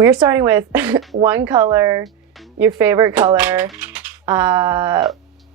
We're starting with one color, your favorite color,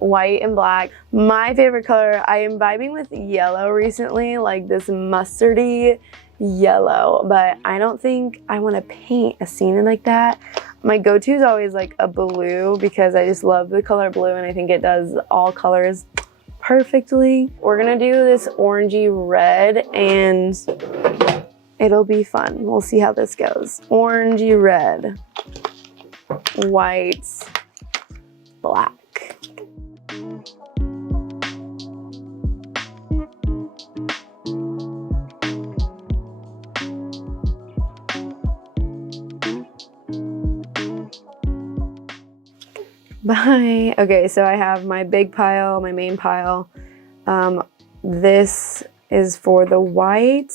white and black. My favorite color, I am vibing with yellow recently, like this mustardy yellow, but I don't think I want to paint a scene like that. My go-to is always like a blue because I just love the color blue and I think it does all colors perfectly. We're gonna do this orangey red and it'll be fun. We'll see how this goes. Orangey red, white, black. Bye. Okay, so I have my big pile, my main pile. This is for the white,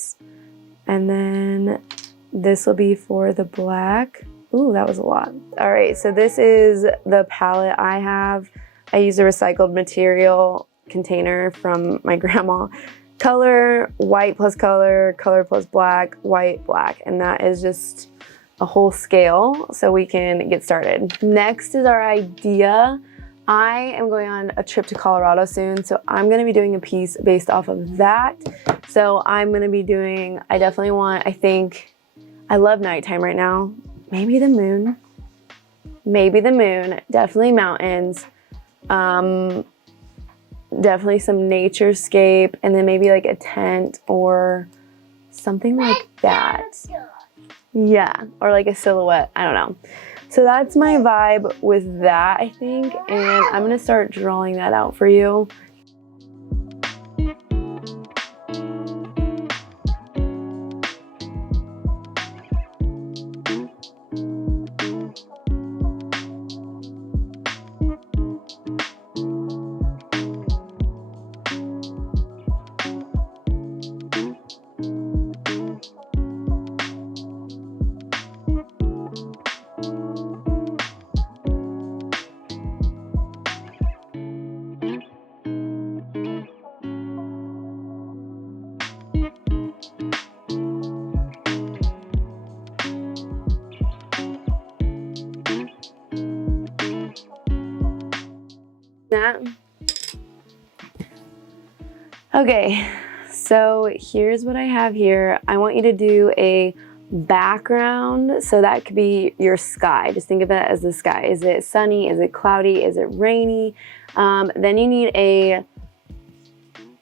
and then this will be for the black. Ooh, that was a lot. All right, so this is the palette I have. I use a recycled material container from my grandma. Color, white plus color, color plus black, white, black, and that is just a whole scale so we can get started. Next is our idea. I am going on a trip to Colorado soon, so I'm gonna be doing a piece based off of that. So I'm gonna be doing, I definitely want, I love nighttime right now. Maybe the moon, definitely mountains, definitely some naturescape, and then maybe like a tent or something like that. Yeah, or like a silhouette, I don't know. So that's my vibe with that, I think, and I'm gonna start drawing that out for you. That. Okay, so here's what I have here. I want you to do a background, so that could be your sky. Just think of it as the sky. Is it sunny? Is it cloudy? Is it rainy? Then you need a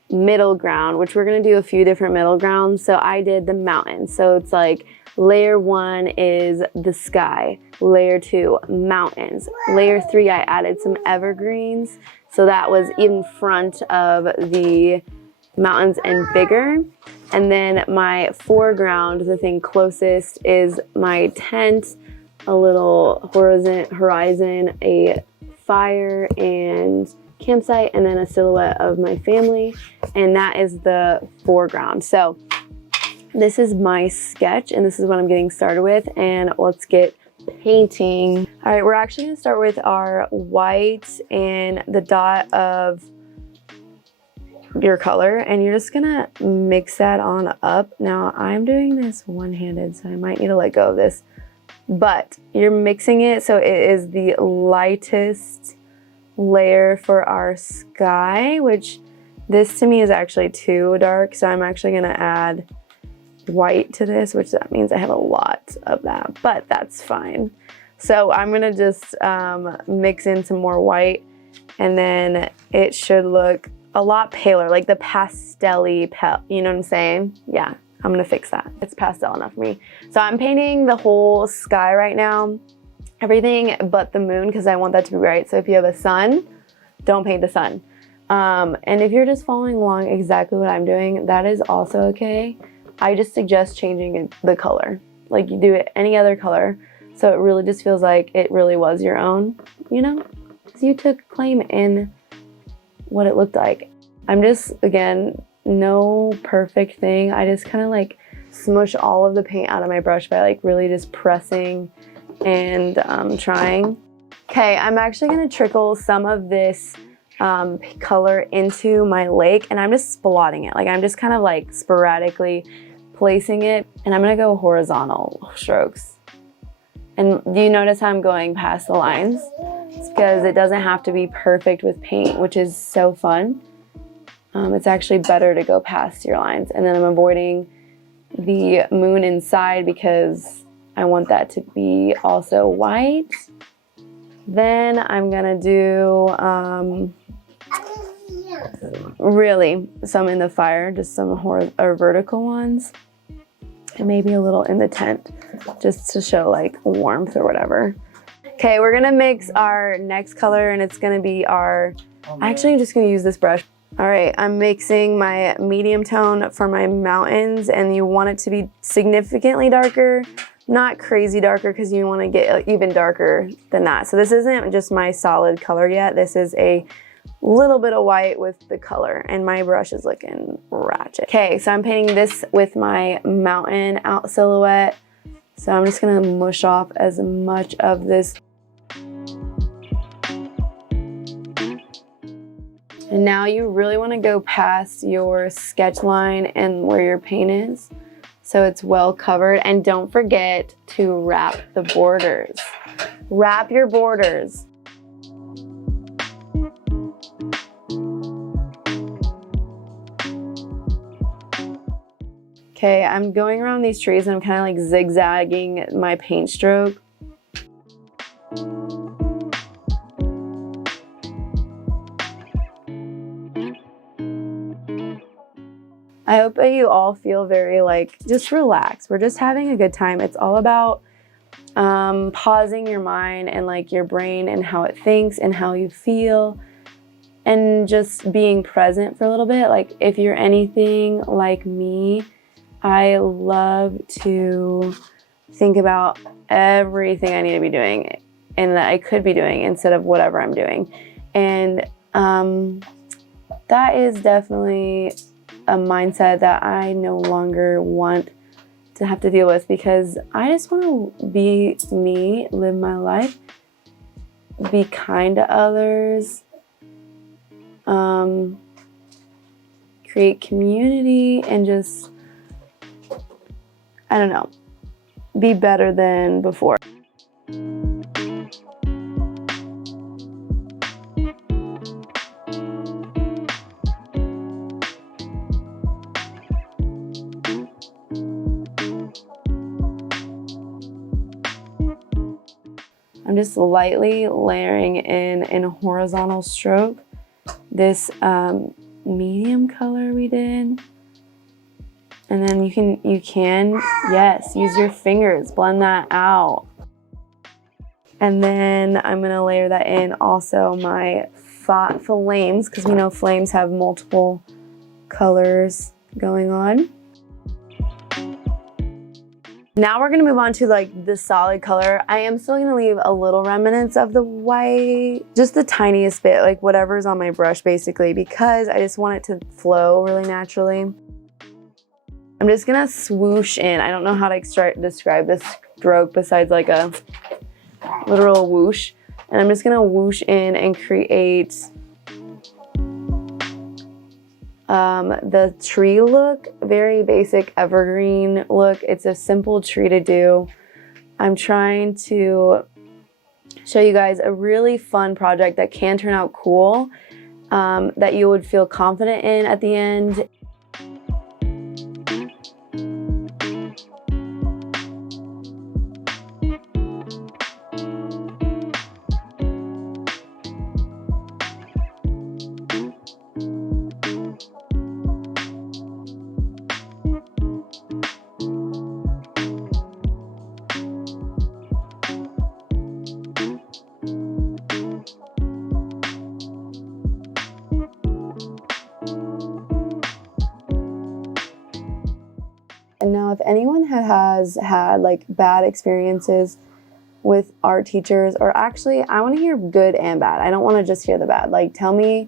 middle ground, which we're gonna do a few different middle grounds. So I did the mountains. So it's like layer 1 is the sky, layer 2, mountains, layer 3, I added some evergreens. So that was in front of the mountains and bigger. And then my foreground, the thing closest, is my tent, a little horizon, a fire and campsite, and then a silhouette of my family. And that is the foreground. So this is my sketch and this is what I'm getting started with, and let's get painting. All right, we're actually gonna start with our white and the dot of your color, and you're just gonna mix that on up. Now I'm doing this one-handed, so I might need to let go of this, but you're mixing it so it is the lightest layer for our sky, which this to me is actually too dark, so I'm actually gonna add white to this, which that means I have a lot of that, but that's fine. So I'm gonna just mix in some more white, and then it should look a lot paler, like the pastel-y you know what I'm saying? Yeah, I'm gonna fix that. It's pastel enough for me. So I'm painting the whole sky right now, everything but the moon, because I want that to be bright. So if you have a sun, don't paint the sun. And if you're just following along exactly what I'm doing, that is also okay. I just suggest changing the color. Like you do it any other color, so it really just feels like it really was your own, you know? Because you took claim in what it looked like. I'm just, again, no perfect thing. I just kind of like smush all of the paint out of my brush by like really just pressing and trying. Okay, I'm actually gonna trickle some of this color into my lake, and I'm just splotting it. Like I'm just kind of like sporadically placing it, and I'm gonna go horizontal strokes. And do you notice how I'm going past the lines? It's because it doesn't have to be perfect with paint, which is so fun. It's actually better to go past your lines. And then I'm avoiding the moon inside because I want that to be also white. Then I'm gonna do really some in the fire, just some vertical ones, and maybe a little in the tent, just to show like warmth or whatever. Okay, we're gonna mix our next color, and it's gonna be our, actually I'm just gonna use this brush. All right, I'm mixing my medium tone for my mountains, and you want it to be significantly darker, not crazy darker, because you want to get even darker than that. So this isn't just my solid color yet. This is a little bit of white with the color, and my brush is looking ratchet. Okay, so I'm painting this with my mountain out silhouette. So I'm just gonna mush off as much of this. And now you really want to go past your sketch line and where your paint is, so it's well covered. And don't forget to wrap the borders. Wrap your borders. Okay, I'm going around these trees and I'm kind of like zigzagging my paint stroke. I hope that you all feel very like, just relaxed. We're just having a good time. It's all about pausing your mind and like your brain and how it thinks and how you feel, and just being present for a little bit. Like if you're anything like me, I love to think about everything I need to be doing and that I could be doing instead of whatever I'm doing. And that is definitely a mindset that I no longer want to have to deal with, because I just want to be me, live my life, be kind to others, create community, and just, I don't know, be better than before. I'm just lightly layering in a horizontal stroke this medium color we did. And then you can, yes, use your fingers, blend that out. And then I'm gonna layer that in also my flames, because we know flames have multiple colors going on. Now we're gonna move on to like the solid color. I am still gonna leave a little remnants of the white, just the tiniest bit, like whatever's on my brush basically, because I just want it to flow really naturally. I'm just gonna swoosh in. I don't know how to describe this stroke besides like a literal whoosh. And I'm just gonna whoosh in and create the tree look, very basic evergreen look. It's a simple tree to do. I'm trying to show you guys a really fun project that can turn out cool, that you would feel confident in at the end. And now if anyone has had like bad experiences with art teachers, or actually I want to hear good and bad. I don't want to just hear the bad. Like tell me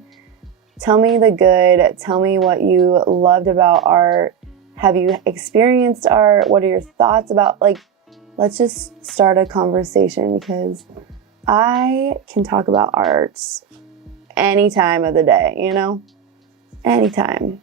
the good, tell me what you loved about art. Have you experienced art? What are your thoughts about, like, let's just start a conversation, because I can talk about arts any time of the day, you know? Anytime.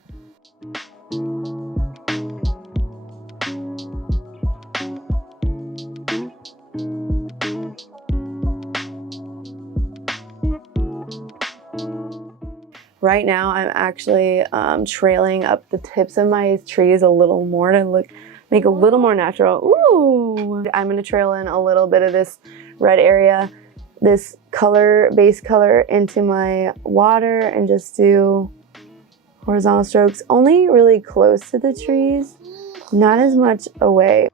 Right now I'm actually trailing up the tips of my trees a little more to make a little more natural. Ooh! I'm gonna trail in a little bit of this red area, this color, base color into my water and just do horizontal strokes, only really close to the trees, not as much away.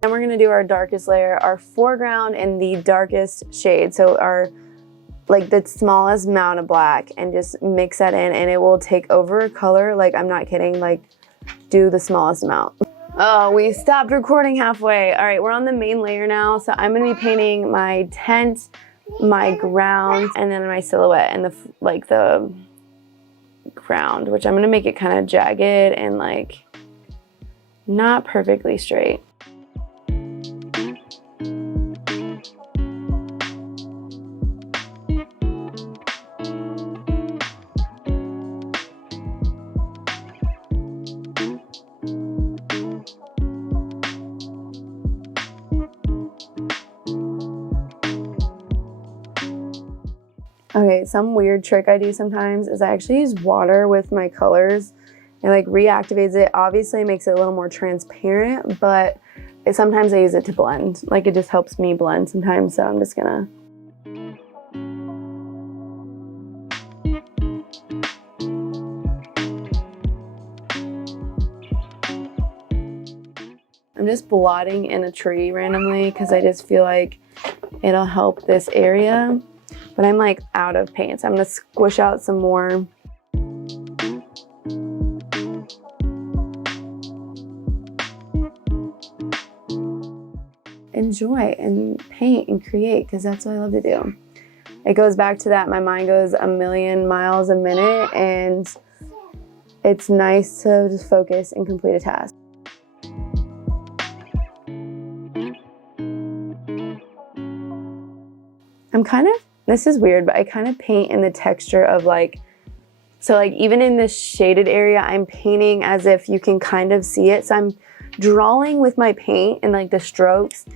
Then we're gonna do our darkest layer, our foreground in the darkest shade. So our, like the smallest amount of black, and just mix that in and it will take over color. Like, I'm not kidding, like do the smallest amount. Oh, we stopped recording halfway. All right, we're on the main layer now. So I'm gonna be painting my tent, my ground, and then my silhouette and the ground, which I'm gonna make it kind of jagged and like not perfectly straight. Okay, some weird trick I do sometimes is I actually use water with my colors. It like reactivates it. Obviously it makes it a little more transparent, but sometimes I use it to blend. Like, it just helps me blend sometimes, so I'm just gonna. I'm just blotting in a tree randomly because I just feel like it'll help this area. But I'm like out of paint, so I'm gonna squish out some more. Enjoy and paint and create, because that's what I love to do. It goes back to that, my mind goes a million miles a minute, and it's nice to just focus and complete a task. This is weird, but I kind of paint in the texture of like, so like even in this shaded area, I'm painting as if you can kind of see it. So I'm drawing with my paint and like the strokes,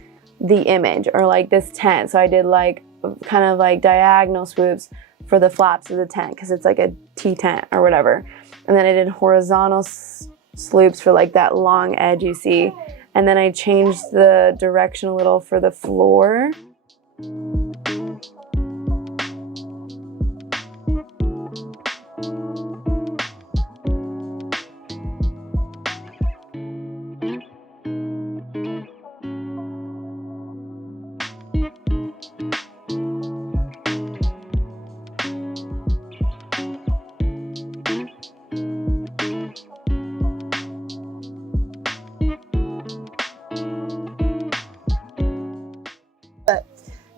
the image, or like this tent. So I did like kind of like diagonal swoops for the flaps of the tent because it's like a T tent or whatever. And then I did horizontal sloops for like that long edge you see. And then I changed the direction a little for the floor.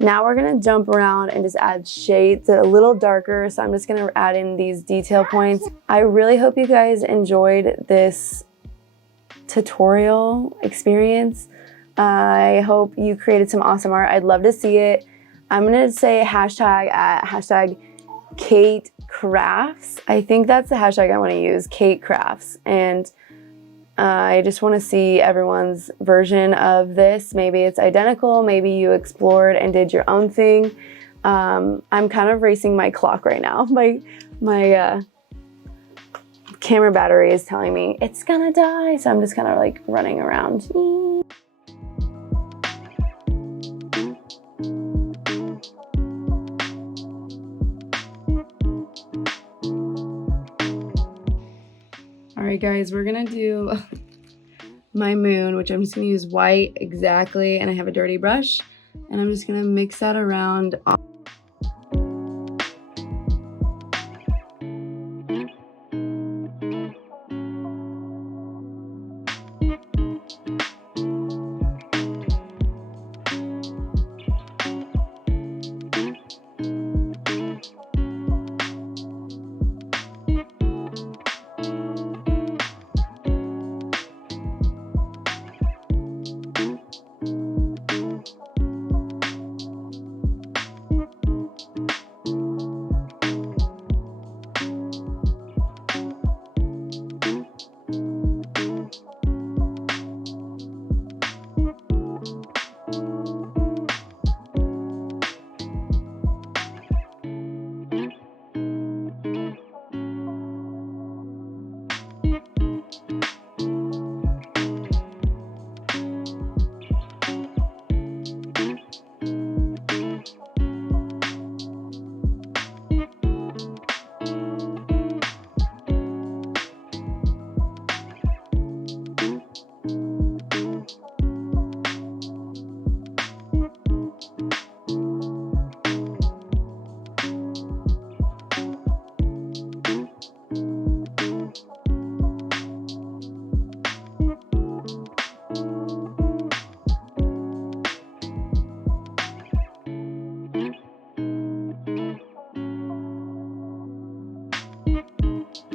Now we're gonna jump around and just add shades a little darker. So I'm just gonna add in these detail points. I really hope you guys enjoyed this tutorial experience. I hope you created some awesome art. I'd love to see it. I'm gonna say hashtag at hashtag Cait Krafts. I think that's the hashtag I wanna use, Cait Krafts. And I just want to see everyone's version of this. Maybe it's identical, maybe you explored and did your own thing. I'm kind of racing my clock right now. My camera battery is telling me it's gonna die, so I'm just kind of like running around. All right, guys, we're gonna do my moon, which I'm just gonna use white exactly, and I have a dirty brush, and I'm just gonna mix that around.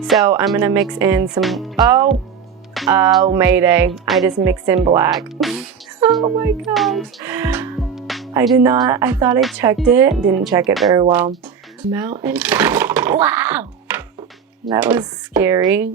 So I'm gonna mix in some, oh, mayday. I just mixed in black. Oh my gosh. I thought I checked it, didn't check it very well. Mountain, wow. That was scary.